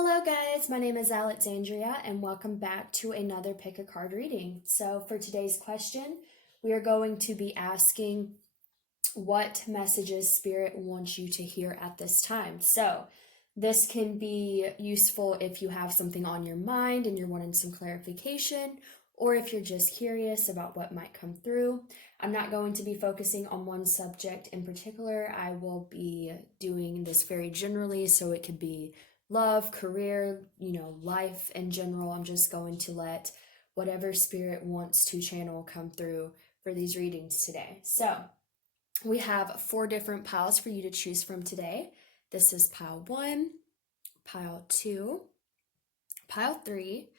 Hello guys, my name is Alexandria and welcome back to another pick a card reading. So for today's question, we are going to be asking what messages Spirit wants you to hear at this time. So this can be useful if you have something on your mind and you're wanting some clarification, or if you're just curious about what might come through. I'm not going to be focusing on one subject in particular. I will be doing this very generally, so it could be love, career, life in general. I'm just going to let whatever Spirit wants to channel come through for these readings today. So we have 4 different piles for you to choose from today. This is pile 1, pile 2, pile 3,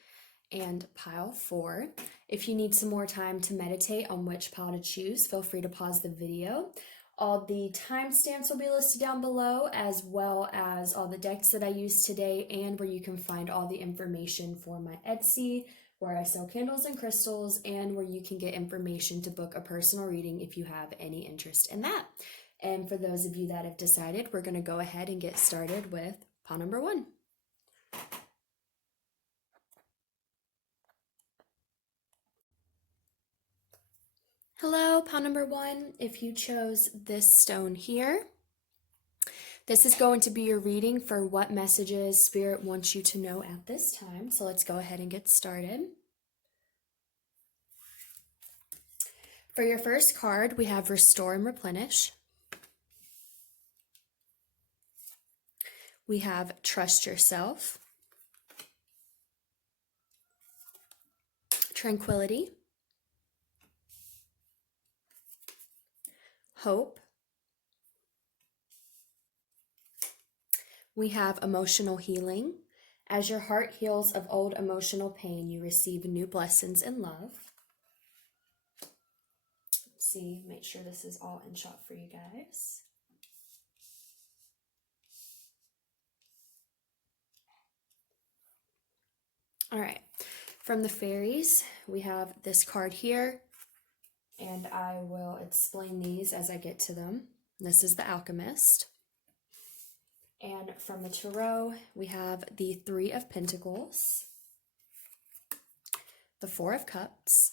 and pile 4. If you need some more time to meditate on which pile to choose, feel free to pause the video. All the timestamps will be listed down below, as well as all the decks that I used today and where you can find all the information for my Etsy, where I sell candles and crystals, and where you can get information to book a personal reading if you have any interest in that. And for those of you that have decided, we're going to go ahead and get started with pile number 1. Hello, pile number 1. If you chose this stone here, this is going to be your reading for what messages Spirit wants you to know at this time. So let's go ahead and get started. For your first card, we have Restore and Replenish. We have Trust Yourself. Tranquility. Hope. We have Emotional Healing. As your heart heals of old emotional pain, you receive new blessings in love. Let's see, make sure this is all in shot for you guys. All right, from the fairies, we have this card here, and I will explain these as I get to them. This is the Alchemist. And from the tarot, we have the 3 of Pentacles, the 4 of Cups,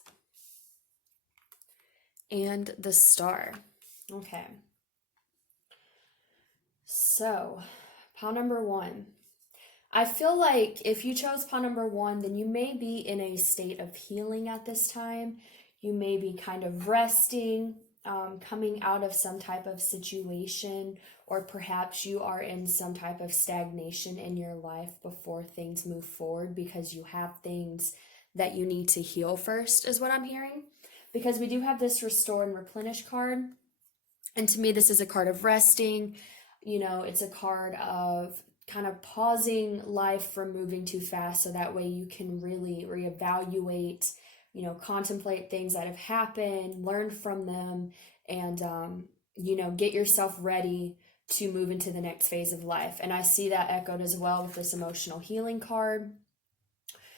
and the Star. Okay. So, pile number 1. I feel like if you chose pile number 1, then you may be in a state of healing at this time. You may be kind of resting, coming out of some type of situation, or perhaps you are in some type of stagnation in your life before things move forward because you have things that you need to heal first, is what I'm hearing. Because we do have this Restore and Replenish card, and to me this is a card of resting. It's a card of kind of pausing life from moving too fast, so that way you can really reevaluate, contemplate things that have happened, learn from them, and, get yourself ready to move into the next phase of life. And I see that echoed as well with this Emotional Healing card.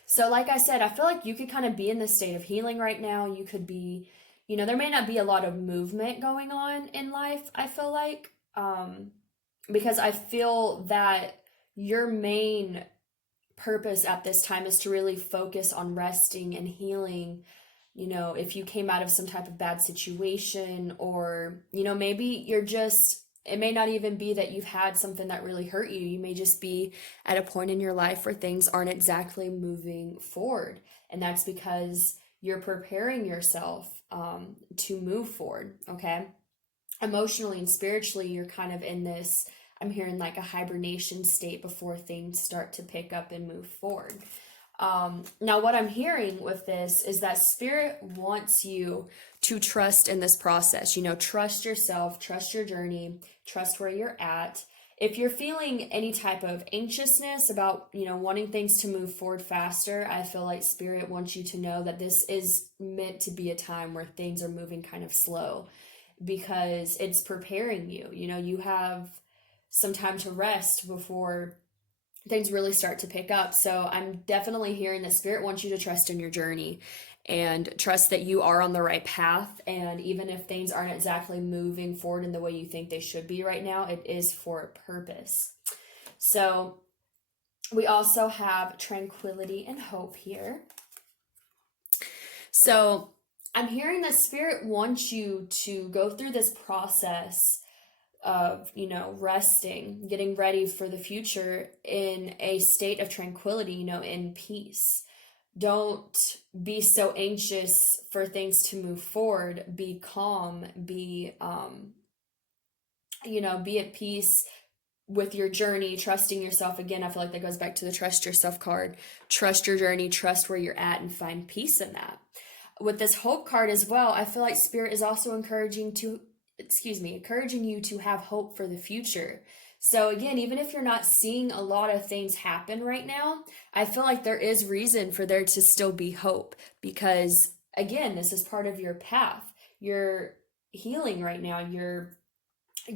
So like I said, I feel like you could kind of be in this state of healing right now. You could be, there may not be a lot of movement going on in life, I feel like, because I feel that your main purpose at this time is to really focus on resting and healing. If you came out of some type of bad situation, or maybe it may not even be that you've had something that really hurt you. You may just be at a point in your life where things aren't exactly moving forward, and that's because you're preparing yourself to move forward. Okay, emotionally and spiritually, you're kind of in this, I'm hearing like a hibernation state before things start to pick up and move forward. Now, what I'm hearing with this is that Spirit wants you to trust in this process. Trust yourself, trust your journey, trust where you're at. If you're feeling any type of anxiousness about, wanting things to move forward faster, I feel like Spirit wants you to know that this is meant to be a time where things are moving kind of slow, because it's preparing you. You have some time to rest before things really start to pick up. So I'm definitely hearing that Spirit wants you to trust in your journey and trust that you are on the right path. And even if things aren't exactly moving forward in the way you think they should be right now, it is for a purpose. So We also have tranquility and hope here. So I'm hearing that Spirit wants you to go through this process of, resting, getting ready for the future in a state of tranquility, in peace. Don't be so anxious for things to move forward. Be calm, be at peace with your journey, trusting yourself. Again, I feel like that goes back to the trust yourself card. Trust your journey, trust where you're at, and find peace in that. With this hope card as well, I feel like Spirit is also encouraging you to have hope for the future. So again, even if you're not seeing a lot of things happen right now, I feel like there is reason for there to still be hope, because again, this is part of your path. You're healing right now. You're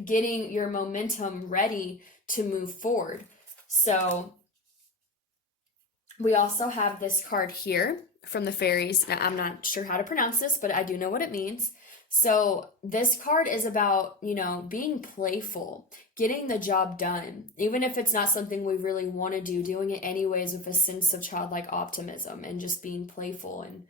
getting your momentum ready to move forward. So we also have this card here from the fairies. Now, I'm not sure how to pronounce this, but I do know what it means. So this card is about, being playful, getting the job done, even if it's not something we really want to do, doing it anyways with a sense of childlike optimism and just being playful and,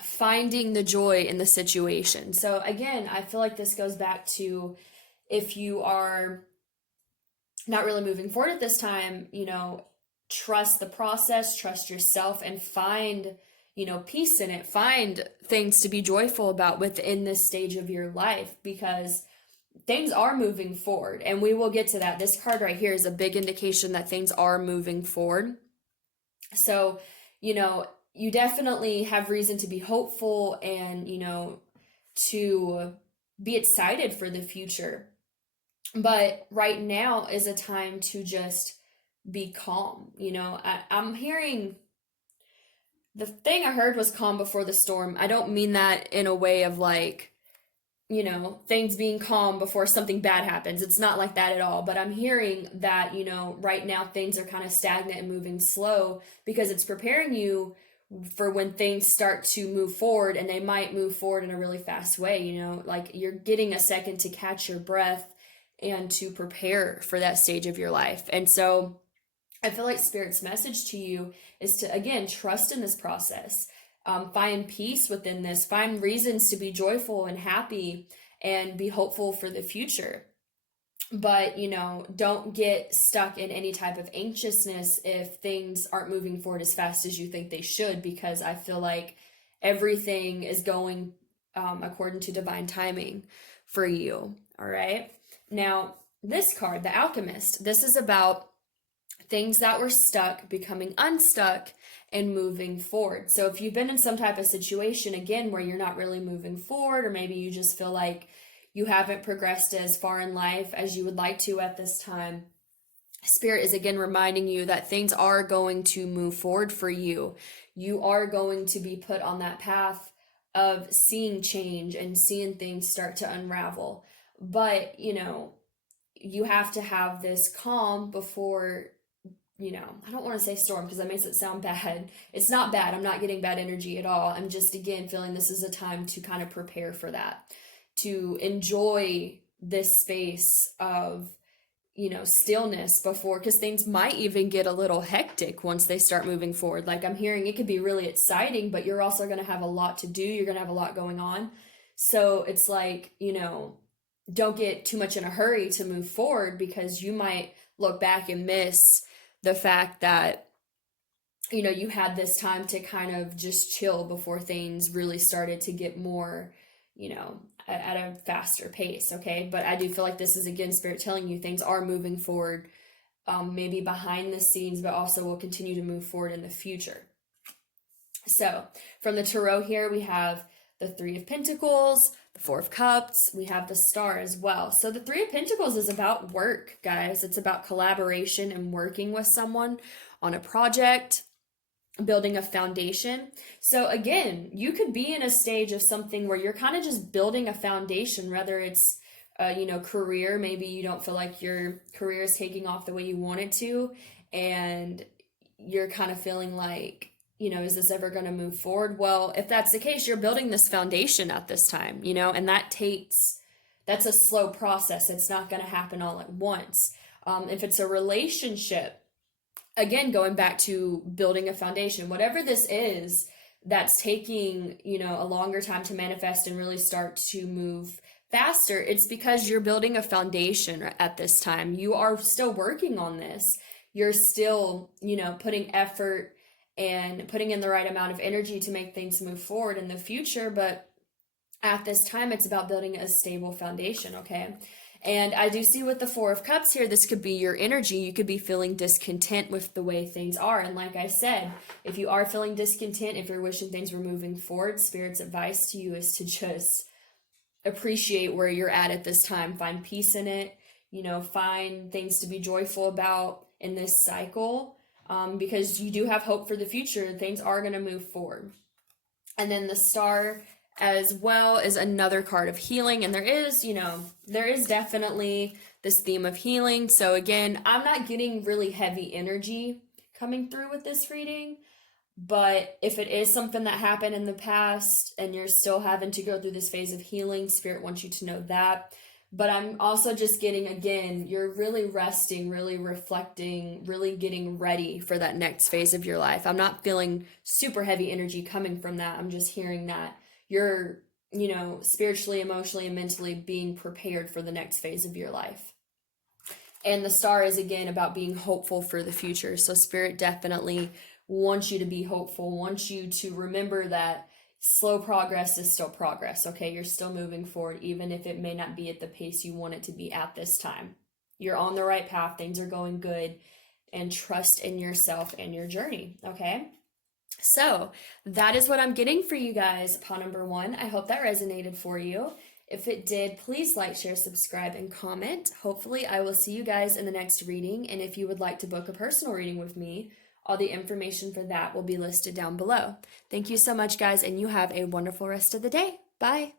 finding the joy in the situation. So again, I feel like this goes back to, if you are not really moving forward at this time, trust the process, trust yourself, and find, peace in it. Find things to be joyful about within this stage of your life, because things are moving forward, and we will get to that. This card right here is a big indication that things are moving forward. So, you definitely have reason to be hopeful and, to be excited for the future. But right now is a time to just be calm. I'm hearing, the thing I heard was calm before the storm. I don't mean that in a way of like, things being calm before something bad happens. It's not like that at all. But I'm hearing that, right now things are kind of stagnant and moving slow, because it's preparing you for when things start to move forward, and they might move forward in a really fast way. Like you're getting a second to catch your breath and to prepare for that stage of your life. And so I feel like Spirit's message to you is to, again, trust in this process. Find peace within this, find reasons to be joyful and happy, and be hopeful for the future. But, don't get stuck in any type of anxiousness if things aren't moving forward as fast as you think they should, because I feel like everything is going according to divine timing for you. All right. Now, this card, the Alchemist, this is about things that were stuck becoming unstuck and moving forward. So if you've been in some type of situation, again, where you're not really moving forward, or maybe you just feel like you haven't progressed as far in life as you would like to at this time, Spirit is again reminding you that things are going to move forward for you. You are going to be put on that path of seeing change and seeing things start to unravel. But, you have to have this calm before, I don't want to say storm, because that makes it sound bad. It's not bad. I'm not getting bad energy at all. I'm just, again, feeling this is a time to kind of prepare for that, to enjoy this space of, stillness before, because things might even get a little hectic once they start moving forward. Like I'm hearing it could be really exciting, but you're also going to have a lot to do. You're going to have a lot going on. So it's like, don't get too much in a hurry to move forward, because you might look back and miss the fact that, you had this time to kind of just chill before things really started to get more, at a faster pace. Okay. But I do feel like this is, again, Spirit telling you things are moving forward, maybe behind the scenes, but also will continue to move forward in the future. So from the Tarot here, we have the Three of Pentacles, the Four of Cups, we have the Star as well. So the Three of Pentacles is about work, guys. It's about collaboration and working with someone on a project, building a foundation. So again, you could be in a stage of something where you're kind of just building a foundation, whether it's career. Maybe you don't feel like your career is taking off the way you want it to, and you're kind of feeling like, is this ever going to move forward? Well, if that's the case, you're building this foundation at this time, and that takes that's a slow process. It's not going to happen all at once. If it's a relationship, again, going back to building a foundation, whatever this is that's taking, a longer time to manifest and really start to move faster, it's because you're building a foundation at this time. You are still working on this. You're still, putting effort and putting in the right amount of energy to make things move forward in the future. But at this time, it's about building a stable foundation, okay? And I do see with the Four of Cups here, this could be your energy. You could be feeling discontent with the way things are. And like I said, if you are feeling discontent, if you're wishing things were moving forward, Spirit's advice to you is to just appreciate where you're at this time. Find peace in it, find things to be joyful about in this cycle, because you do have hope for the future. Things are going to move forward. And then the Star as well is another card of healing, and there is definitely this theme of healing. So again, I'm not getting really heavy energy coming through with this reading, but if it is something that happened in the past and you're still having to go through this phase of healing, Spirit wants you to know that. But I'm also just getting, again, you're really resting, really reflecting, really getting ready for that next phase of your life. I'm not feeling super heavy energy coming from that. I'm just hearing that you're, spiritually, emotionally, and mentally being prepared for the next phase of your life. And the Star is, again, about being hopeful for the future. So Spirit definitely wants you to be hopeful, wants you to remember that slow progress is still progress, okay? You're still moving forward, even if it may not be at the pace you want it to be at this time. You're on the right path. Things are going good. And trust in yourself and your journey, okay? So that is what I'm getting for you guys, paw number 1. I hope that resonated for you. If it did, please like, share, subscribe, and comment. Hopefully I will see you guys in the next reading. And if you would like to book a personal reading with me, all the information for that will be listed down below. Thank you so much, guys, and you have a wonderful rest of the day. Bye.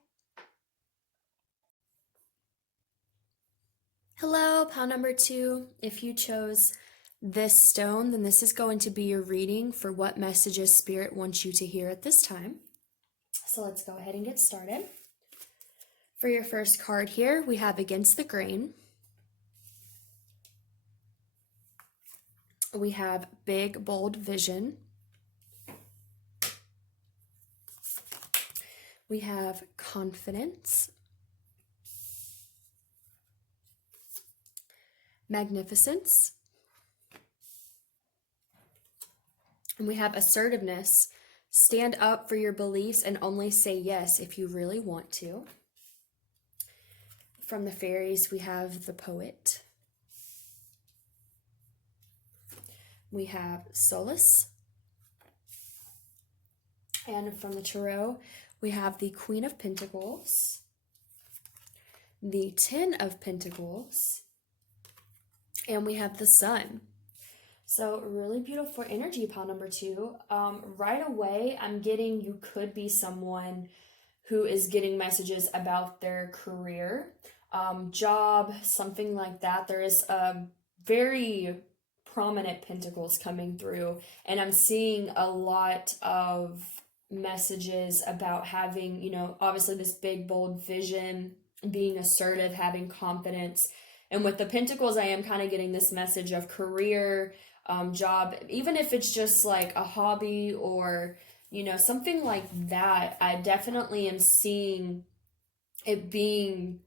Hello, paw number 2. If you chose this stone, then this is going to be your reading for what messages Spirit wants you to hear at this time. So let's go ahead and get started. For your first card here, we have Against the Grain. We have Big, Bold Vision. We have Confidence. Magnificence. And we have Assertiveness. Stand up for your beliefs and only say yes if you really want to. From the Fairies, we have the Poet. We have Solace. And from the Tarot, we have the Queen of Pentacles, the Ten of Pentacles, and we have the Sun. So really beautiful energy, paw number 2. Right away, I'm getting you could be someone who is getting messages about their career, job, something like that. There is a very prominent pentacles coming through, and I'm seeing a lot of messages about having, obviously this big, bold vision, being assertive, having confidence. And with the pentacles, I am kind of getting this message of career, job, even if it's just like a hobby or, something like that. I definitely am seeing it being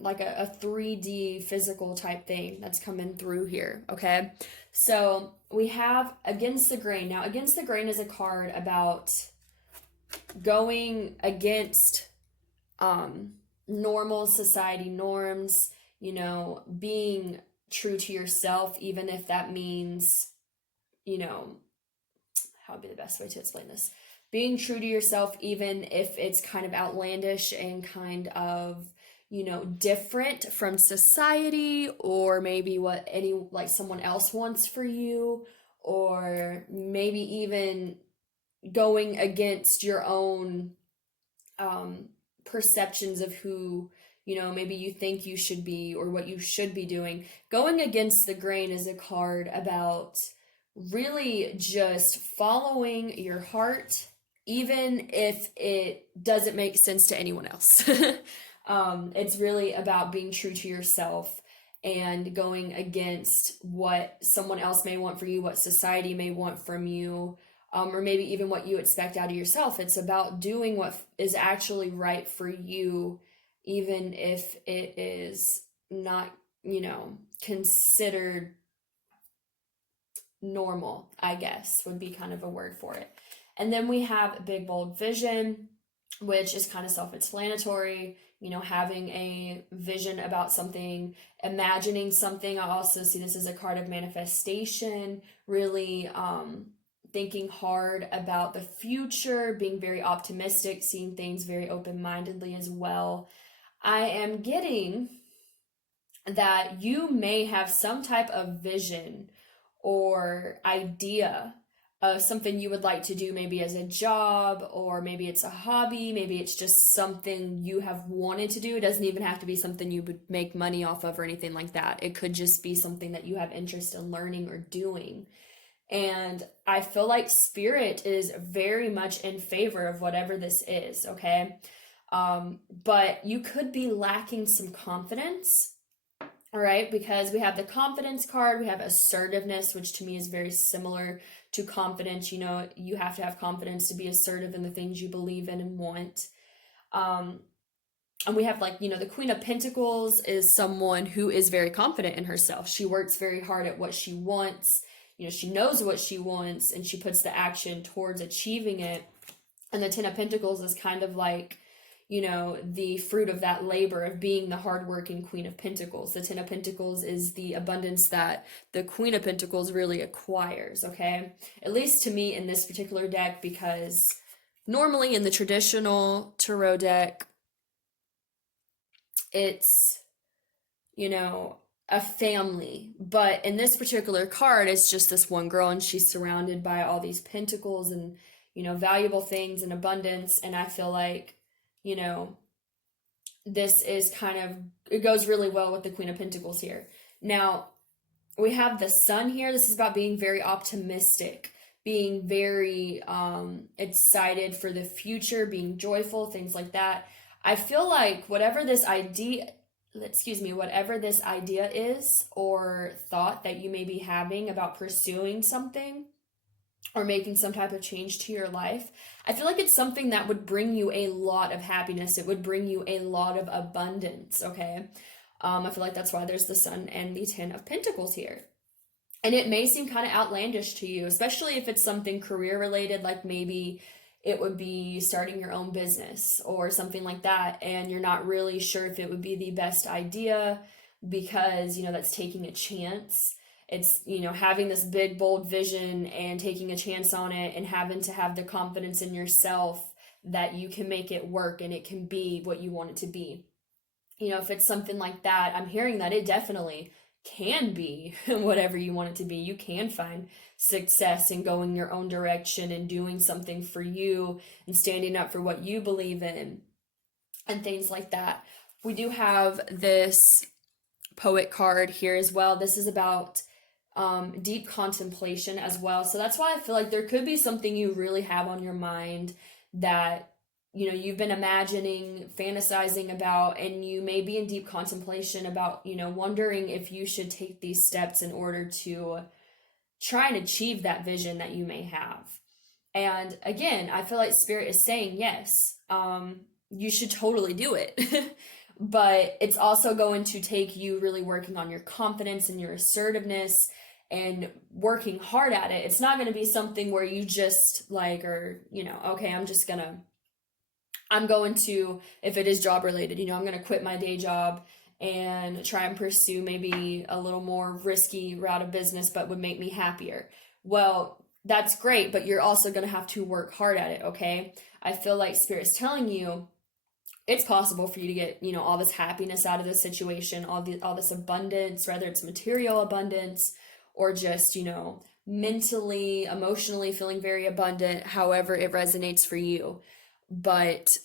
like a 3D physical type thing that's coming through here, okay? So we have Against the Grain. Now, Against the Grain is a card about going against normal society norms, being true to yourself, even if that means, how would be the best way to explain this? Being true to yourself, even if it's kind of outlandish and kind of, different from society, or maybe what someone else wants for you, or maybe even going against your own perceptions of who, maybe you think you should be or what you should be doing. Going against the grain is a card about really just following your heart even if it doesn't make sense to anyone else. It's really about being true to yourself and going against what someone else may want for you, what society may want from you, or maybe even what you expect out of yourself. It's about doing what is actually right for you, even if it is not, considered normal, I guess, would be kind of a word for it. And then we have big, bold vision, which is kind of self explanatory, having a vision about something, imagining something. I also see this as a card of manifestation, really thinking hard about the future, being very optimistic, seeing things very open mindedly as well. I am getting that you may have some type of vision or idea of something you would like to do, maybe as a job, or maybe it's a hobby, maybe it's just something you have wanted to do. It doesn't even have to be something you would make money off of or anything like that. It could just be something that you have interest in learning or doing. And I feel like spirit is very much in favor of whatever this is, okay? But you could be lacking some confidence. All right, because we have the confidence card, we have assertiveness, which to me is very similar to confidence. You have to have confidence to be assertive in the things you believe in and want. And we have the Queen of Pentacles is someone who is very confident in herself. She works very hard at what she wants. She knows what she wants and she puts the action towards achieving it. And the Ten of Pentacles is kind of like, the fruit of that labor of being the hardworking Queen of Pentacles. The Ten of Pentacles is the abundance that the Queen of Pentacles really acquires, okay? At least to me in this particular deck, because normally in the traditional tarot deck, it's, a family. But in this particular card, it's just this one girl and she's surrounded by all these pentacles and, valuable things and abundance. And I feel like, this is it goes really well with the Queen of Pentacles here. Now, we have the Sun here. This is about being very optimistic, being very excited for the future, being joyful, things like that. I feel like whatever this idea is or thought that you may be having about pursuing something or making some type of change to your life, I feel like it's something that would bring you a lot of happiness. It would bring you a lot of abundance, okay? I feel like that's why there's the Sun and the Ten of Pentacles here. And it may seem kind of outlandish to you, especially if it's something career related, like maybe it would be starting your own business or something like that, and you're not really sure if it would be the best idea because, that's taking a chance. It's, having this big, bold vision and taking a chance on it and having to have the confidence in yourself that you can make it work and it can be what you want it to be. If it's something like that, I'm hearing that it definitely can be whatever you want it to be. You can find success in going your own direction and doing something for you and standing up for what you believe in and things like that. We do have this Poet card here as well. This is about deep contemplation as well. So that's why I feel like there could be something you really have on your mind that you've been imagining, fantasizing about, and you may be in deep contemplation about, wondering if you should take these steps in order to try and achieve that vision that you may have. And again, I feel like Spirit is saying, yes, you should totally do it. But it's also going to take you really working on your confidence and your assertiveness and working hard at it. It's not going to be something where you just okay, I'm going to, if it is job related, I'm going to quit my day job and try and pursue maybe a little more risky route of business, but would make me happier. Well, that's great, but you're also going to have to work hard at it, okay? I feel like Spirit's telling you it's possible for you to get, all this happiness out of this situation, all this abundance, whether it's material abundance or just, mentally, emotionally feeling very abundant, however it resonates for you. But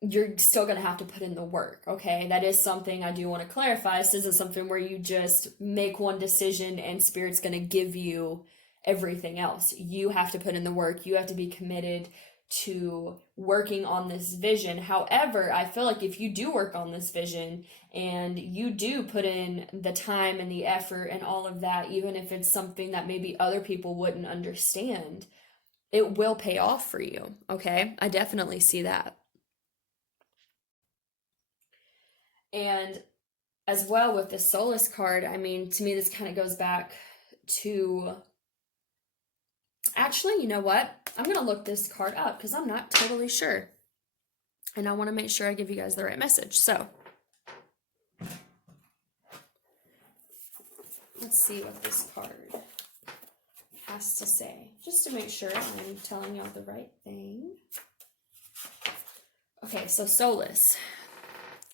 you're still going to have to put in the work, okay? That is something I do want to clarify. This isn't something where you just make one decision and Spirit's going to give you everything else. You have to put in the work. You have to be committed to working on this vision. However, I feel like if you do work on this vision and you do put in the time and the effort and all of that, even if it's something that maybe other people wouldn't understand, it will pay off for you. Okay? I definitely see that. And as well with the Solace card, I mean, to me, this kind of goes back to. Actually, you know what? I'm going to look this card up because I'm not totally sure. And I want to make sure I give you guys the right message. So, let's see what this card has to say, just to make sure I'm telling y'all the right thing. Okay, so Solace.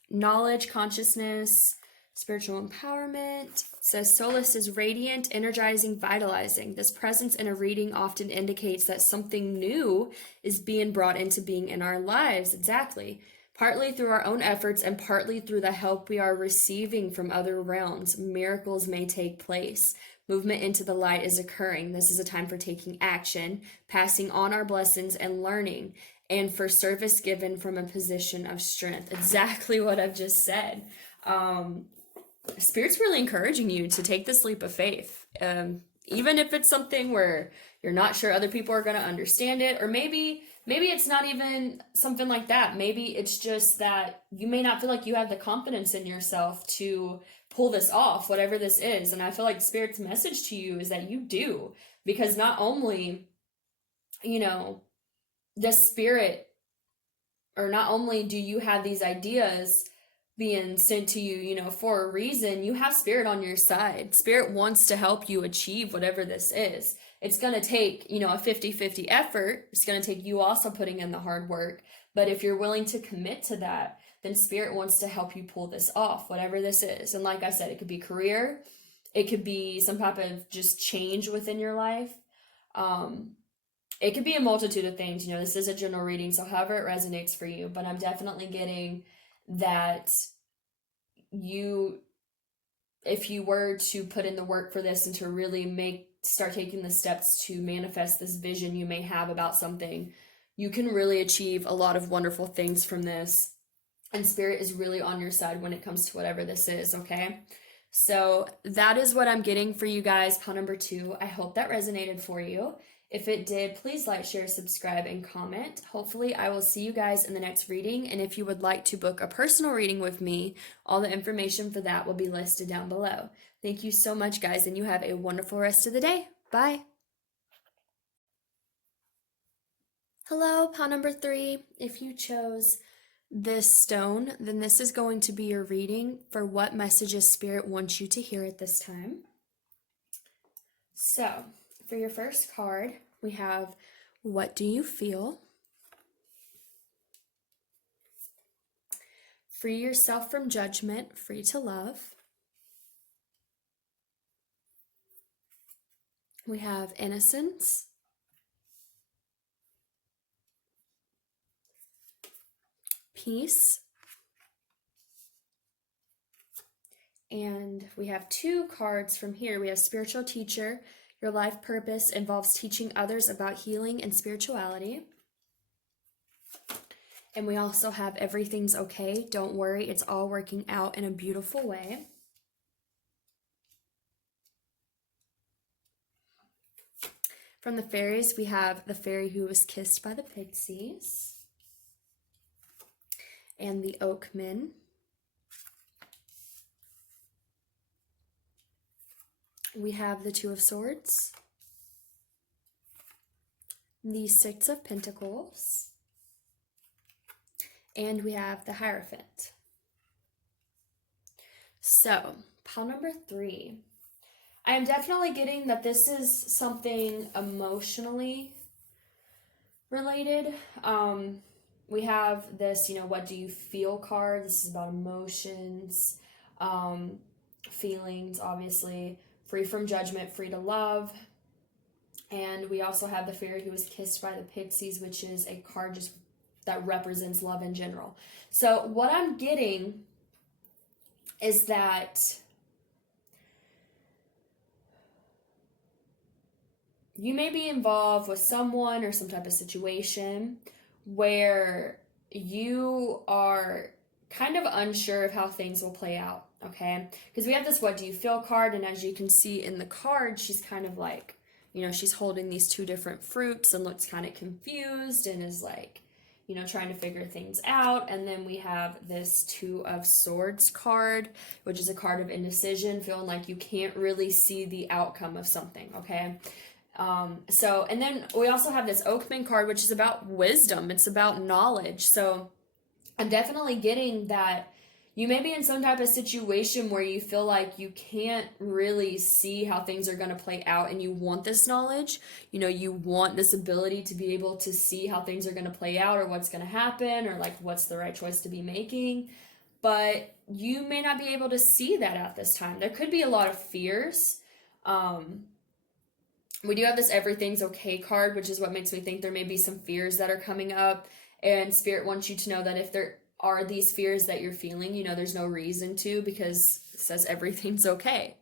Knowledge, consciousness, spiritual empowerment. It says Solace is radiant, energizing, vitalizing. This presence in a reading often indicates that something new is being brought into being in our lives. Exactly. Partly through our own efforts and partly through the help we are receiving from other realms, miracles may take place. Movement into the light is occurring. This is a time for taking action, passing on our blessings, and learning, and for service given from a position of strength. Exactly what I've just said. Spirit's really encouraging you to take this leap of faith. Even if it's something where you're not sure other people are going to understand it, or maybe it's not even something like that. Maybe it's just that you may not feel like you have the confidence in yourself to pull this off, whatever this is. And I feel like Spirit's message to you is that you do, because not only, the Spirit, or not only do you have these ideas being sent to you, for a reason, you have Spirit on your side. Spirit wants to help you achieve whatever this is. It's going to take, a 50-50 effort. It's going to take you also putting in the hard work. But if you're willing to commit to that, then Spirit wants to help you pull this off, whatever this is. And like I said, it could be career. It could be some type of just change within your life. It could be a multitude of things. This is a general reading, so however it resonates for you. But I'm definitely getting that if you were to put in the work for this and to really start taking the steps to manifest this vision you may have about something, you can really achieve a lot of wonderful things from this. And Spirit is really on your side when it comes to whatever this is, okay? So that is what I'm getting for you guys, pile number 2. I hope that resonated for you. If it did, please like, share, subscribe, and comment. Hopefully, I will see you guys in the next reading. And if you would like to book a personal reading with me, all the information for that will be listed down below. Thank you so much, guys, and you have a wonderful rest of the day. Bye. Hello, pile number 3. If you chose this stone, then this is going to be your reading for what messages Spirit wants you to hear at this time. So, for your first card, we have, what do you feel? Free yourself from judgment, free to love. We have innocence. Peace. And we have 2 cards from here. We have spiritual teacher. Your life purpose involves teaching others about healing and spirituality. And we also have everything's okay. Don't worry, it's all working out in a beautiful way. From the fairies, we have the fairy who was kissed by the pixies. And the oakman. We have the 2 of Swords, the 6 of Pentacles, and we have the Hierophant. So, pile number 3. I am definitely getting that this is something emotionally related. We have this, what do you feel card. This is about emotions, feelings, obviously. Free from judgment, free to love. And we also have the fairy who was kissed by the pixies, which is a card just that represents love in general. So what I'm getting is that you may be involved with someone or some type of situation where you are kind of unsure of how things will play out, okay? Because we have this what do you feel card, and as you can see in the card, she's kind of like, she's holding these two different fruits and looks kind of confused and is like, trying to figure things out. And then we have this Two of Swords card, which is a card of indecision, feeling like you can't really see the outcome of something, okay? And then we also have this Oakman card, which is about wisdom. It's about knowledge. So I'm definitely getting that you may be in some type of situation where you feel like you can't really see how things are going to play out, and you want this knowledge. You want this ability to be able to see how things are going to play out, or what's going to happen, or like what's the right choice to be making. But you may not be able to see that at this time. There could be a lot of fears. We do have this Everything's Okay card, which is what makes me think there may be some fears that are coming up. And Spirit wants you to know that if there are these fears that you're feeling, there's no reason to, because it says everything's okay.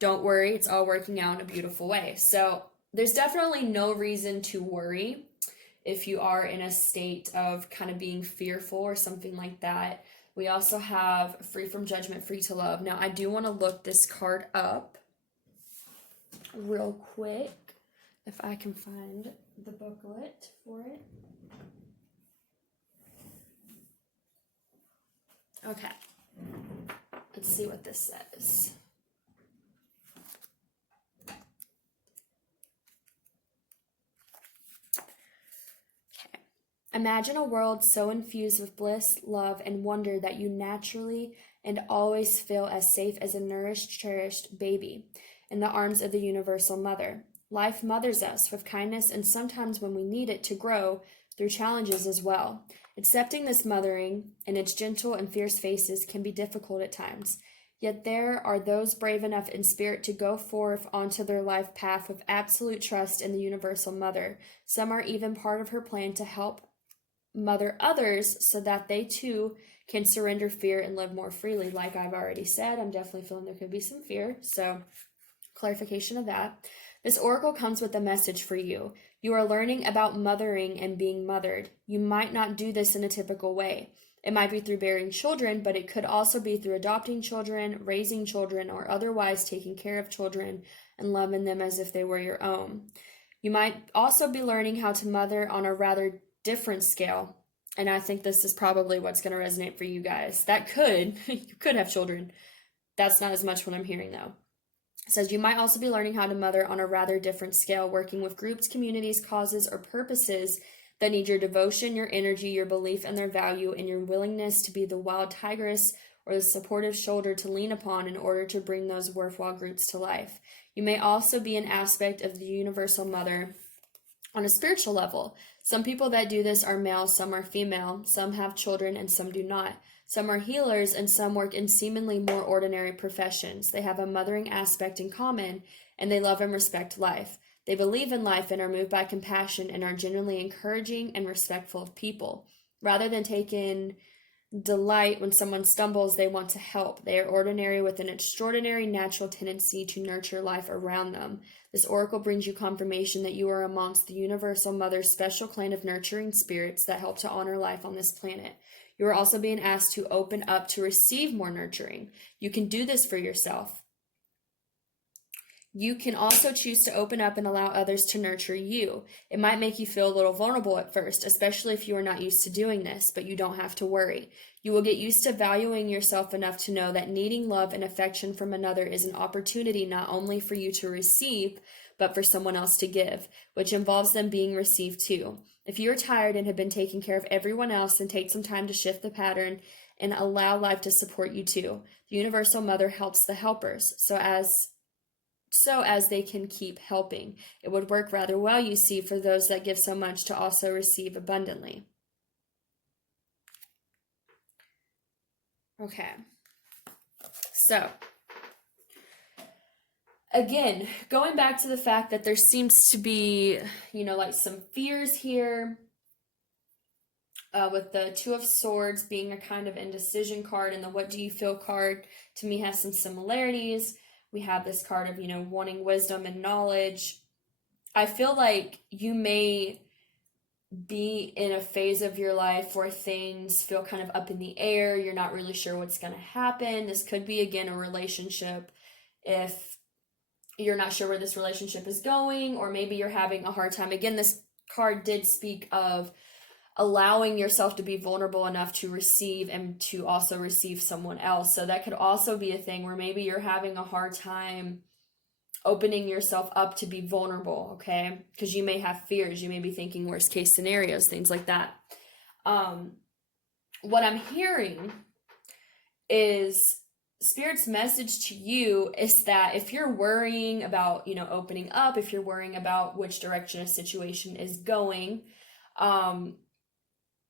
Don't worry, it's all working out in a beautiful way. So there's definitely no reason to worry if you are in a state of kind of being fearful or something like that. We also have Free from Judgment, Free to Love. Now, I do want to look this card up real quick if I can find the booklet for it. Okay, let's see what this says. Okay. Imagine a world so infused with bliss, love, and wonder that you naturally and always feel as safe as a nourished, cherished baby in the arms of the universal mother. Life mothers us with kindness, and sometimes when we need it to grow through challenges as well. Accepting this mothering in its gentle and fierce faces can be difficult at times. Yet there are those brave enough in spirit to go forth onto their life path with absolute trust in the universal mother. Some are even part of her plan to help mother others so that they too can surrender fear and live more freely. Like I've already said, I'm definitely feeling there could be some fear. So clarification of that. This oracle comes with a message for you. You are learning about mothering and being mothered. You might not do this in a typical way. It might be through bearing children, but it could also be through adopting children, raising children, or otherwise taking care of children and loving them as if they were your own. You might also be learning how to mother on a rather different scale. And I think this is probably what's going to resonate for you guys. You could have children. That's not as much what I'm hearing though. It says you might also be learning how to mother on a rather different scale, working with groups, communities, causes, or purposes that need your devotion, your energy, your belief in their value, and your willingness to be the wild tigress or the supportive shoulder to lean upon in order to bring those worthwhile groups to life. You may also be an aspect of the universal mother on a spiritual level. Some people that do this are male, some are female, some have children, and some do not. Some are healers, and some work in seemingly more ordinary professions. They have a mothering aspect in common, and they love and respect life. They believe in life and are moved by compassion and are genuinely encouraging and respectful of people. Rather than taking delight when someone stumbles, they want to help. They are ordinary with an extraordinary natural tendency to nurture life around them. This oracle brings you confirmation that you are amongst the universal mother's special clan of nurturing spirits that help to honor life on this planet. You are also being asked to open up to receive more nurturing. You can do this for yourself. You can also choose to open up and allow others to nurture you. It might make you feel a little vulnerable at first, especially if you are not used to doing this, but you don't have to worry. You will get used to valuing yourself enough to know that needing love and affection from another is an opportunity not only for you to receive, but for someone else to give, which involves them being received too. If you are tired and have been taking care of everyone else, then take some time to shift the pattern and allow life to support you too. The universal mother helps the helpers, so as they can keep helping. It would work rather well, you see, for those that give so much to also receive abundantly. Okay. So, again, going back to the fact that there seems to be, like some fears here, with the Two of Swords being a kind of indecision card, and the What Do You Feel card, to me, has some similarities. We have this card of, wanting wisdom and knowledge. I feel like you may be in a phase of your life where things feel kind of up in the air. You're not really sure what's going to happen. This could be, again, a relationship. If you're not sure where this relationship is going, or maybe you're having a hard time. Again, this card did speak of allowing yourself to be vulnerable enough to receive and to also receive someone else. So that could also be a thing where maybe you're having a hard time opening yourself up to be vulnerable, okay? Because you may have fears. You may be thinking worst case scenarios, things like that. What I'm hearing is Spirit's message to you is that if you're worrying about, opening up, if you're worrying about which direction a situation is going,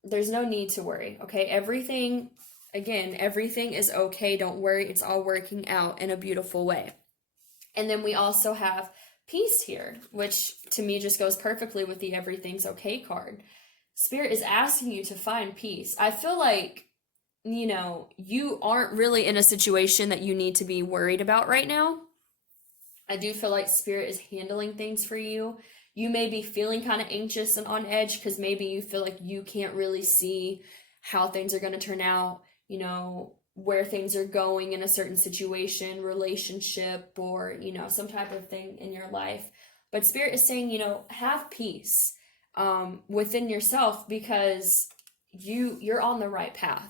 there's no need to worry, okay? Everything is okay. Don't worry. It's all working out in a beautiful way. And then we also have peace here, which to me just goes perfectly with the everything's okay card. Spirit is asking you to find peace. I feel like, you aren't really in a situation that you need to be worried about right now. I do feel like Spirit is handling things for you. You may be feeling kind of anxious and on edge because maybe you feel like you can't really see how things are going to turn out, where things are going in a certain situation, relationship, or, some type of thing in your life. But Spirit is saying, have peace within yourself because you're on the right path.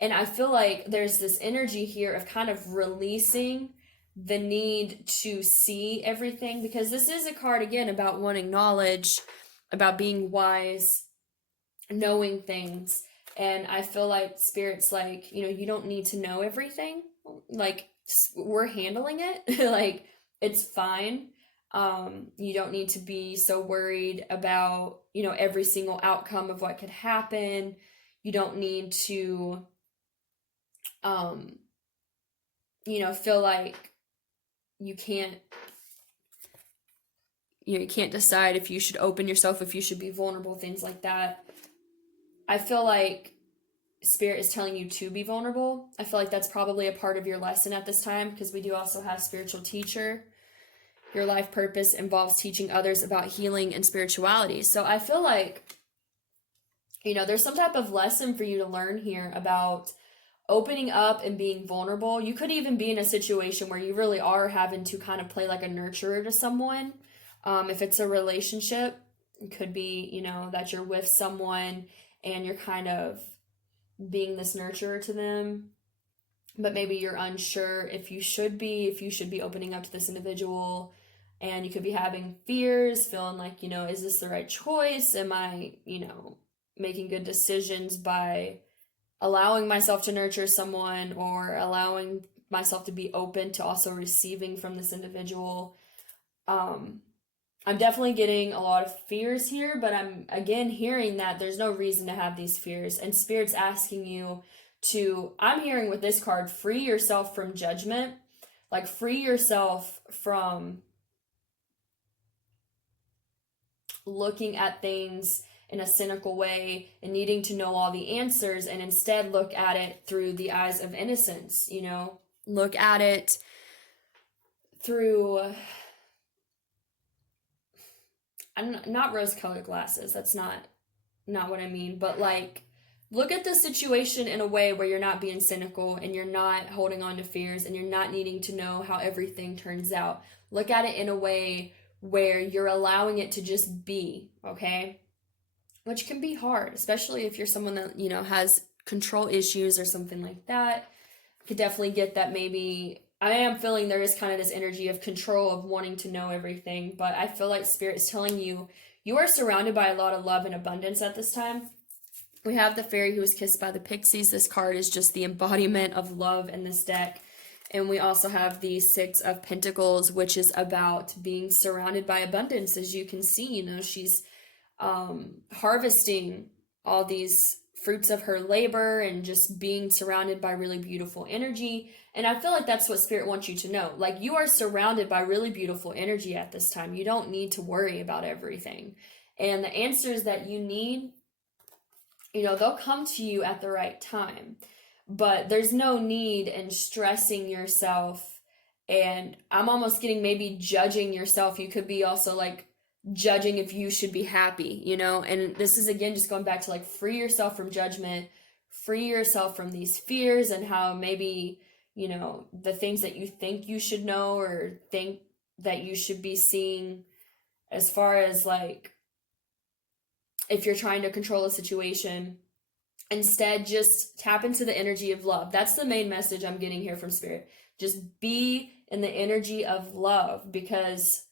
And I feel like there's this energy here of kind of releasing the need to see everything, because this is a card, again, about wanting knowledge, about being wise, knowing things. And I feel like Spirit's like, you don't need to know everything. Like, we're handling it. Like, it's fine. You don't need to be so worried about, every single outcome of what could happen. You don't need to, feel like you can't decide if you should open yourself, if you should be vulnerable, things like that. I feel like Spirit is telling you to be vulnerable. I feel like that's probably a part of your lesson at this time, because we do also have spiritual teacher. Your life purpose involves teaching others about healing and spirituality. So I feel like, there's some type of lesson for you to learn here about opening up and being vulnerable. You could even be in a situation where you really are having to kind of play like a nurturer to someone. If it's a relationship, it could be, that you're with someone and you're kind of being this nurturer to them, but maybe you're unsure if you should be opening up to this individual, and you could be having fears, feeling like, is this the right choice? Am I, making good decisions by allowing myself to nurture someone, or allowing myself to be open to also receiving from this individual? I'm definitely getting a lot of fears here, but I'm again hearing that there's no reason to have these fears. And Spirit's asking you to, I'm hearing with this card, free yourself from judgment. Like, free yourself from looking at things in a cynical way and needing to know all the answers, and instead look at it through the eyes of innocence, look at it through, not rose-colored glasses, that's not what I mean, but like, look at the situation in a way where you're not being cynical and you're not holding on to fears and you're not needing to know how everything turns out. Look at it in a way where you're allowing it to just be, okay? Which can be hard, especially if you're someone that, has control issues or something like that. I could definitely get that. Maybe I am feeling there is kind of this energy of control, of wanting to know everything, but I feel like Spirit is telling you, you are surrounded by a lot of love and abundance at this time. We have the fairy who was kissed by the pixies. This card is just the embodiment of love in this deck. And we also have the Six of Pentacles, which is about being surrounded by abundance. As you can see, she's harvesting all these fruits of her labor and just being surrounded by really beautiful energy. And I feel like that's what Spirit wants you to know. Like, you are surrounded by really beautiful energy at this time. You don't need to worry about everything. And the answers that you need, they'll come to you at the right time. But there's no need in stressing yourself. And I'm almost getting maybe judging yourself. You could be also like judging if you should be happy, you know? And this is again just going back to like free yourself from judgment, free yourself from these fears and how maybe, you know, the things that you think you should know or think that you should be seeing, as far as like if you're trying to control a situation. Instead, just tap into the energy of love. That's the main message I'm getting here from Spirit. Just be in the energy of love, because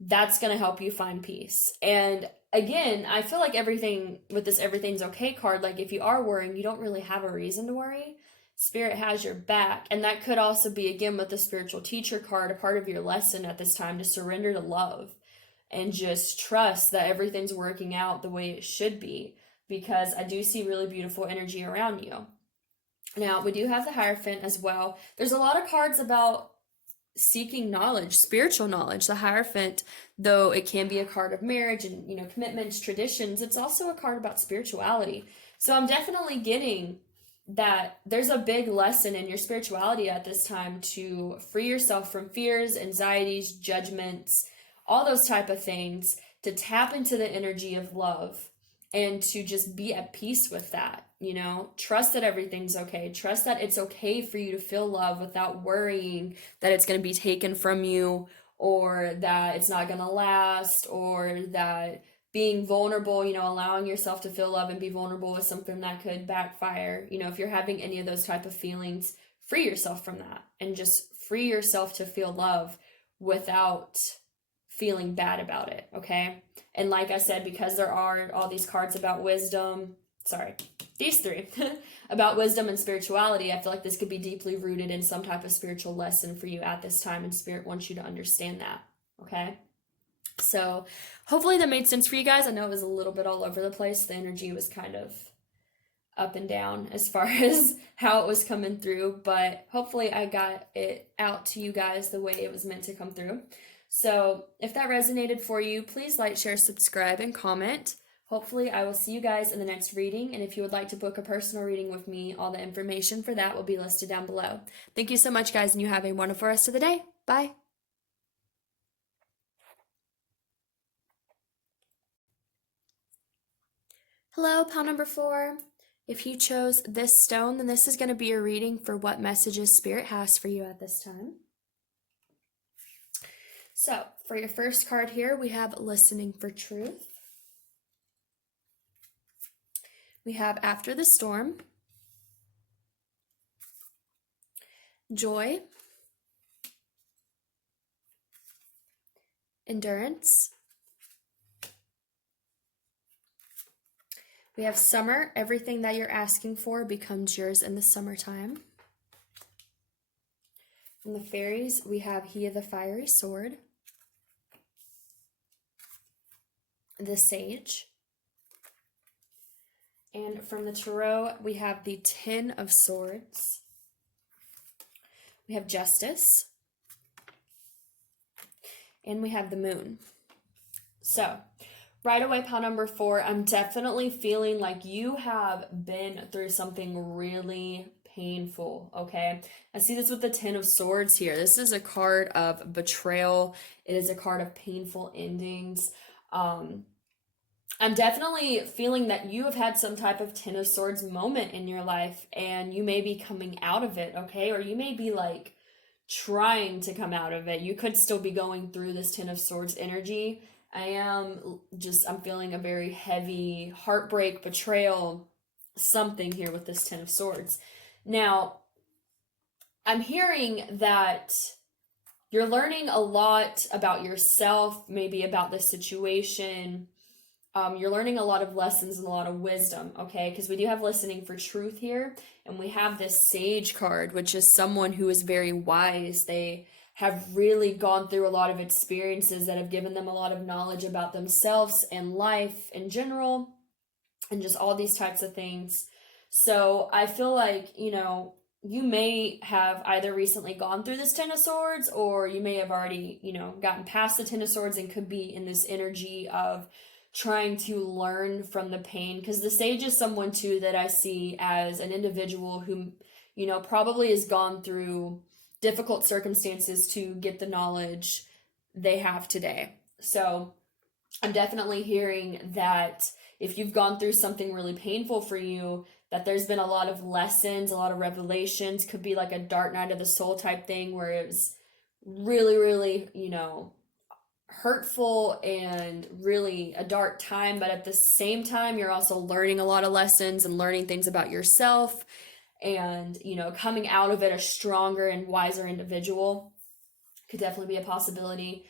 that's going to help you find peace. And again, I feel like everything with this everything's okay card, like if you are worrying, you don't really have a reason to worry. Spirit has your back. And that could also be, again, with the spiritual teacher card, a part of your lesson at this time to surrender to love and just trust that everything's working out the way it should be, because I do see really beautiful energy around you. Now, we do have the Hierophant as well. There's a lot of cards about seeking knowledge, spiritual knowledge. The Hierophant, though it can be a card of marriage and, you know, commitments, traditions, it's also a card about spirituality. So I'm definitely getting that there's a big lesson in your spirituality at this time to free yourself from fears, anxieties, judgments, all those type of things, to tap into the energy of love and to just be at peace with that. You know, trust that everything's okay. Trust that it's okay for you to feel love without worrying that it's going to be taken from you, or that it's not going to last, or that being vulnerable, you know, allowing yourself to feel love and be vulnerable is something that could backfire. You know, if you're having any of those type of feelings, free yourself from that and just free yourself to feel love without feeling bad about it, okay? And like I said, because there are all these cards about wisdom, these three, about wisdom and spirituality, I feel like this could be deeply rooted in some type of spiritual lesson for you at this time, and Spirit wants you to understand that, okay? So hopefully that made sense for you guys. I know it was a little bit all over the place. The energy was kind of up and down as far as how it was coming through, but hopefully I got it out to you guys the way it was meant to come through. So if that resonated for you, please like, share, subscribe, and comment. Hopefully I will see you guys in the next reading, and if you would like to book a personal reading with me, all the information for that will be listed down below. Thank you so much, guys, and you have a wonderful rest of the day. Bye. Hello, pile number 4. If you chose this stone, then this is going to be a reading for what messages Spirit has for you at this time. So, for your first card here, we have Listening for Truth. We have After the Storm, Joy, Endurance. We have Summer, everything that you're asking for becomes yours in the summertime. From the Fairies, we have He of the Fiery Sword, the Sage. And from the Tarot, we have the Ten of Swords. We have Justice. And we have the Moon. So, right away, pile number 4, I'm definitely feeling like you have been through something really painful, okay? I see this with the Ten of Swords here. This is a card of betrayal. It is a card of painful endings. I'm definitely feeling that you have had some type of Ten of Swords moment in your life, and you may be coming out of it, okay? Or you may be like trying to come out of it. You could still be going through this Ten of Swords energy. I'm feeling a very heavy heartbreak, betrayal, something here with this Ten of Swords. Now, I'm hearing that you're learning a lot about yourself, maybe about the situation. You're learning a lot of lessons and a lot of wisdom, okay? Because we do have Listening for Truth here, and we have this Sage card, which is someone who is very wise. They have really gone through a lot of experiences that have given them a lot of knowledge about themselves and life in general, and just all these types of things. So I feel like, you know, you may have either recently gone through this Ten of Swords, or you may have already, you know, gotten past the Ten of Swords and could be in this energy of trying to learn from the pain. Because the Sage is someone too that I see as an individual who, you know, probably has gone through difficult circumstances to get the knowledge they have today. So I'm definitely hearing that if you've gone through something really painful for you, that there's been a lot of lessons, a lot of revelations. Could be like a dark night of the soul type thing where it was really, really, hurtful and really a dark time, but at the same time, you're also learning a lot of lessons and learning things about yourself and, coming out of it a stronger and wiser individual could definitely be a possibility.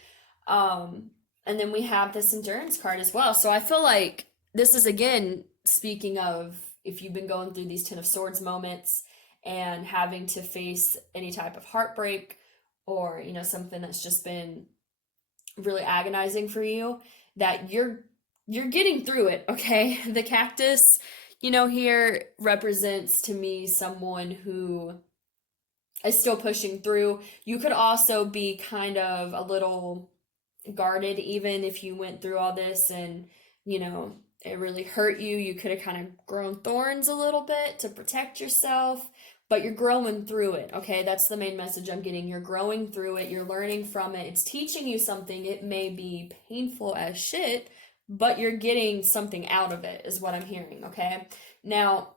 Um, and then we have this endurance card as well. So I feel like this is, again, speaking of if you've been going through these Ten of Swords moments and having to face any type of heartbreak or, something that's just been really agonizing for you, that you're getting through it, okay? The cactus, here represents to me someone who is still pushing through. You could also be kind of a little guarded even if you went through all this and, it really hurt you. You could have kind of grown thorns a little bit to protect yourself, but you're growing through it, okay? That's the main message I'm getting. You're growing through it. You're learning from it. It's teaching you something. It may be painful as shit, but you're getting something out of it, is what I'm hearing, okay? Now,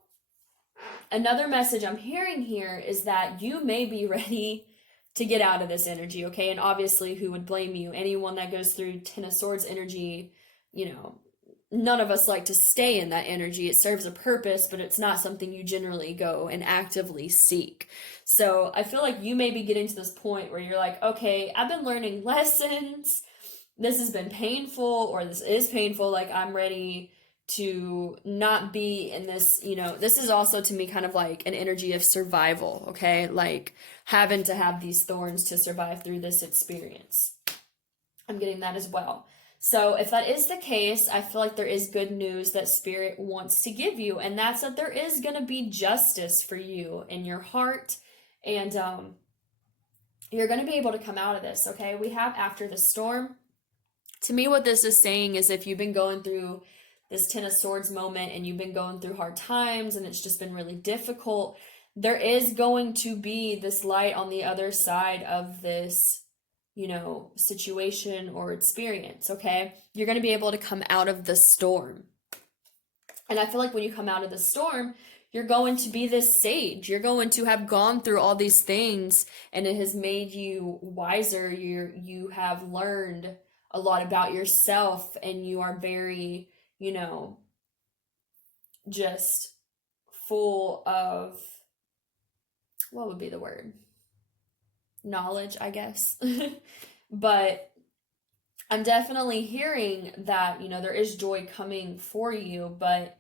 another message I'm hearing here is that you may be ready to get out of this energy, okay? And obviously, who would blame you? Anyone that goes through Ten of Swords energy, none of us like to stay in that energy. It serves a purpose, but it's not something you generally go and actively seek. So I feel like you may be getting to this point where you're like, okay, I've been learning lessons. This has been painful, or this is painful. Like, I'm ready to not be in this, this is also to me kind of like an energy of survival, okay? Like having to have these thorns to survive through this experience. I'm getting that as well. So if that is the case, I feel like there is good news that Spirit wants to give you, and that's that there is going to be justice for you in your heart, and you're going to be able to come out of this, okay? We have after the storm. To me, what this is saying is if you've been going through this Ten of Swords moment and you've been going through hard times and it's just been really difficult, there is going to be this light on the other side of this, situation or experience, okay? You're going to be able to come out of the storm. And I feel like when you come out of the storm, you're going to be this sage. You're going to have gone through all these things and it has made you wiser. You have learned a lot about yourself and you are very, just full of, what would be the word? Knowledge, I guess. But I'm definitely hearing that, there is joy coming for you, but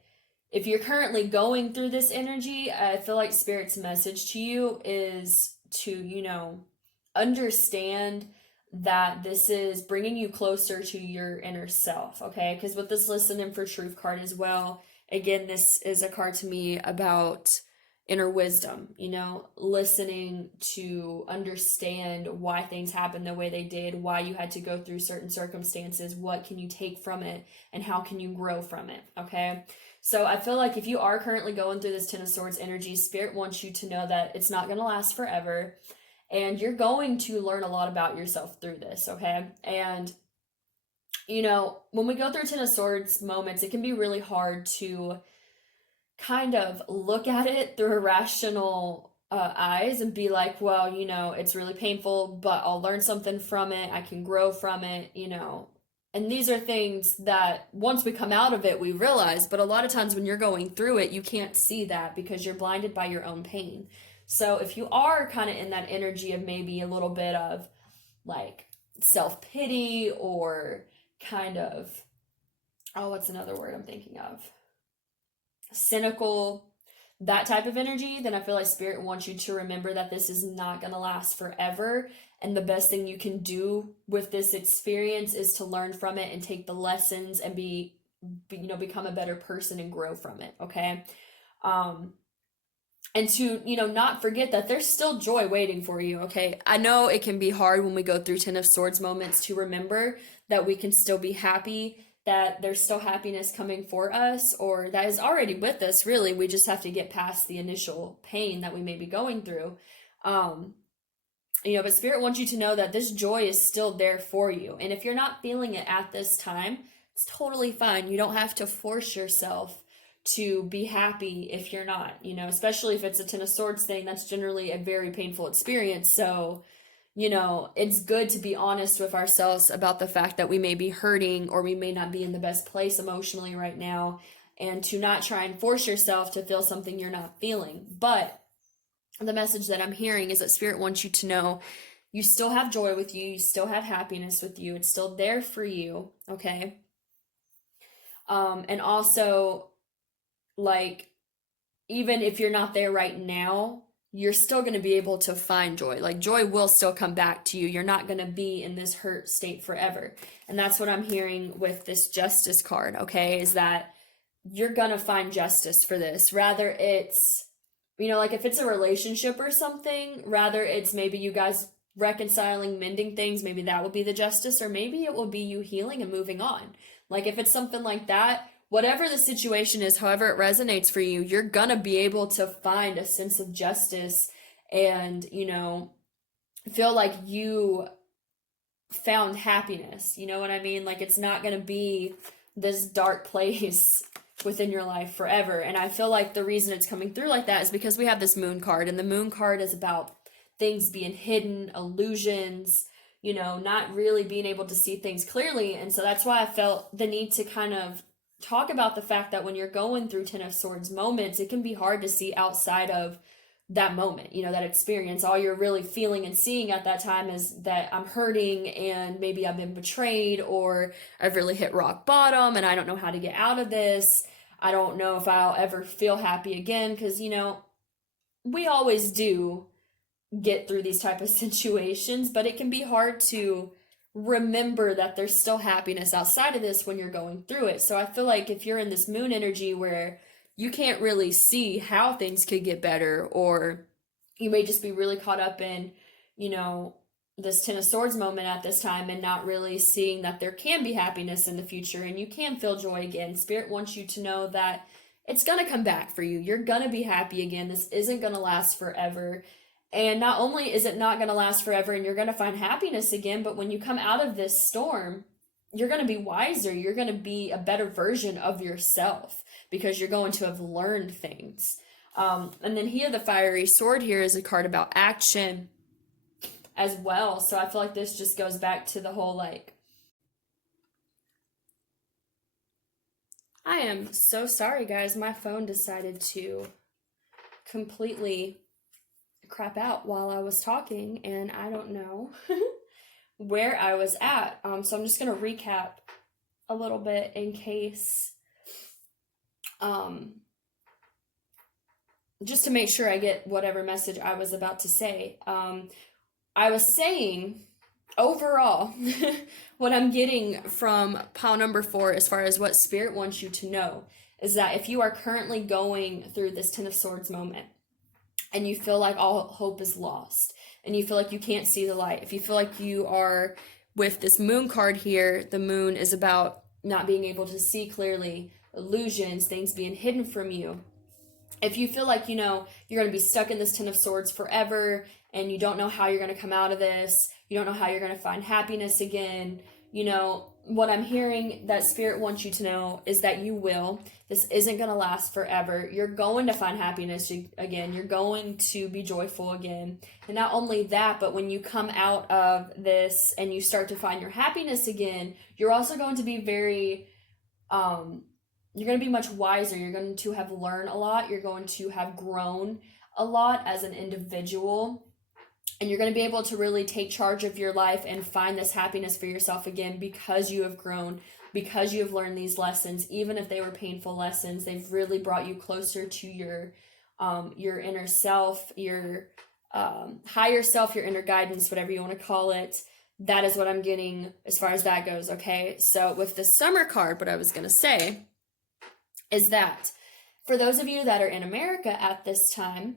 if you're currently going through this energy, I feel like Spirit's message to you is to, understand that this is bringing you closer to your inner self, okay? Because with this Listening for Truth card as well, again, this is a card to me about inner wisdom, listening to understand why things happened the way they did, why you had to go through certain circumstances, what can you take from it, and how can you grow from it, okay? So I feel like if you are currently going through this Ten of Swords energy, Spirit wants you to know that it's not going to last forever, and you're going to learn a lot about yourself through this, okay? And, when we go through Ten of Swords moments, it can be really hard to kind of look at it through irrational eyes and be like, well, it's really painful, but I'll learn something from it. I can grow from it, And these are things that once we come out of it, we realize. But a lot of times when you're going through it, you can't see that because you're blinded by your own pain. So if you are kind of in that energy of maybe a little bit of like self-pity or kind of, what's another word I'm thinking of? Cynical, that type of energy, then I feel like Spirit wants you to remember that this is not going to last forever. And the best thing you can do with this experience is to learn from it and take the lessons and become a better person and grow from it, okay? And to, not forget that there's still joy waiting for you, okay? I know it can be hard when we go through Ten of Swords moments to remember that we can still be happy, that there's still happiness coming for us, or that is already with us, really. We just have to get past the initial pain that we may be going through. But Spirit wants you to know that this joy is still there for you. And if you're not feeling it at this time, It's totally fine. You don't have to force yourself to be happy if you're not, especially if it's a Ten of Swords thing. That's generally a very painful experience. So, it's good to be honest with ourselves about the fact that we may be hurting or we may not be in the best place emotionally right now, and to not try and force yourself to feel something you're not feeling. But the message that I'm hearing is that Spirit wants you to know you still have joy with you, you still have happiness with you, it's still there for you, okay? And also, like, even if you're not there right now, you're still going to be able to find joy. Like, joy will still come back to you. You're not going to be in this hurt state forever. And that's what I'm hearing with this Justice card, okay? Is that you're going to find justice for this. Rather it's, like if it's a relationship or something, rather it's maybe you guys reconciling, mending things, maybe that will be the justice, or maybe it will be you healing and moving on. Like if it's something like that, whatever the situation is, however it resonates for you, you're gonna be able to find a sense of justice and, feel like you found happiness. You know what I mean? Like it's not gonna be this dark place within your life forever. And I feel like the reason it's coming through like that is because we have this Moon card, and the Moon card is about things being hidden, illusions, not really being able to see things clearly. And so that's why I felt the need to kind of talk about the fact that when you're going through Ten of Swords moments, it can be hard to see outside of that moment, that experience. All you're really feeling and seeing at that time is that I'm hurting and maybe I've been betrayed, or I've really hit rock bottom and I don't know how to get out of this. I don't know if I'll ever feel happy again, because, we always do get through these type of situations, but it can be hard to remember that there's still happiness outside of this when you're going through it. So I feel like if you're in this Moon energy where you can't really see how things could get better, or you may just be really caught up in, this Ten of Swords moment at this time and not really seeing that there can be happiness in the future and you can feel joy again. Spirit wants you to know that it's going to come back for you. You're going to be happy again. This isn't going to last forever. And not only is it not going to last forever and you're going to find happiness again, but when you come out of this storm, you're going to be wiser. You're going to be a better version of yourself because you're going to have learned things. And then here, the Fiery Sword here is a card about action as well. So I feel like this just goes back to the whole, like, I am so sorry, guys. My phone decided to completely crap out while I was talking, and I don't know where I was at. So I'm just going to recap a little bit in case, just to make sure I get whatever message I was about to say. I was saying, overall, what I'm getting from pile number 4 as far as what Spirit wants you to know is that if you are currently going through this Ten of Swords moment and you feel like all hope is lost and you feel like you can't see the light, if you feel like you are with this Moon card here, the Moon is about not being able to see clearly, illusions, things being hidden from you. If you feel like, you're going to be stuck in this Ten of Swords forever and you don't know how you're going to come out of this, you don't know how you're going to find happiness again, what I'm hearing that Spirit wants you to know is that you will. This isn't going to last forever. You're going to find happiness again. You're going to be joyful again. And not only that, but when you come out of this and you start to find your happiness again, you're also going to be very, you're going to be much wiser. You're going to have learned a lot. You're going to have grown a lot as an individual. And you're going to be able to really take charge of your life and find this happiness for yourself again because you have grown, because you have learned these lessons. Even if they were painful lessons, they've really brought you closer to your inner self, your higher self, your inner guidance, whatever you want to call it. That is what I'm getting as far as that goes, okay? So with the Summer card, what I was going to say is that for those of you that are in America at this time,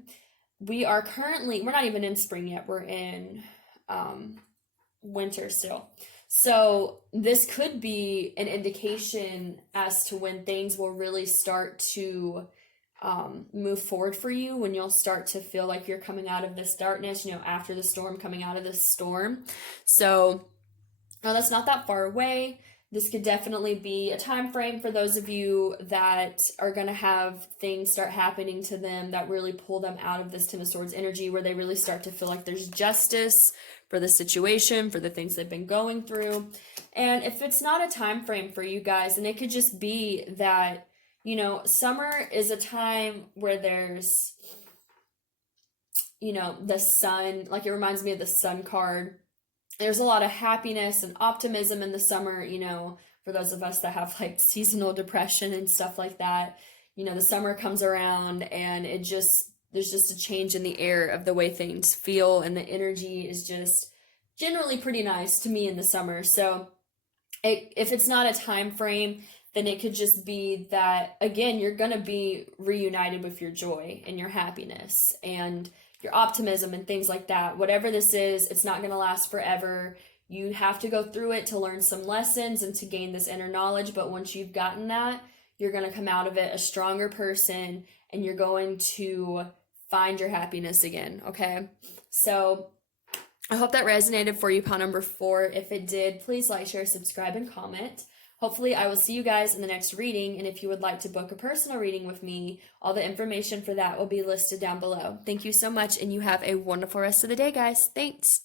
we're not even in spring yet. We're in winter still. So this could be an indication as to when things will really start to move forward for you, when you'll start to feel like you're coming out of this darkness, after the storm, coming out of this storm. So that's not that far away. This could definitely be a time frame for those of you that are going to have things start happening to them that really pull them out of this Ten of Swords energy, where they really start to feel like there's justice for the situation, for the things they've been going through. And if it's not a time frame for you guys, and it could just be that, you know, summer is a time where there's, you know, the sun, like it reminds me of the sun card. There's a lot of happiness and optimism in the summer, you know, for those of us that have like seasonal depression and stuff like that. You know, the summer comes around and there's just a change in the air of the way things feel, and the energy is just generally pretty nice to me in the summer. So if it's not a time frame, then it could just be that, again, you're going to be reunited with your joy and your happiness and your optimism and things like that. Whatever this is, it's not going to last forever. You have to go through it to learn some lessons and to gain this inner knowledge. But once you've gotten that, you're going to come out of it a stronger person, and you're going to find your happiness again. Okay. So I hope that resonated for you, pile number 4. If it did, please like, share, subscribe, and comment. Hopefully, I will see you guys in the next reading, and if you would like to book a personal reading with me, all the information for that will be listed down below. Thank you so much, and you have a wonderful rest of the day, guys. Thanks.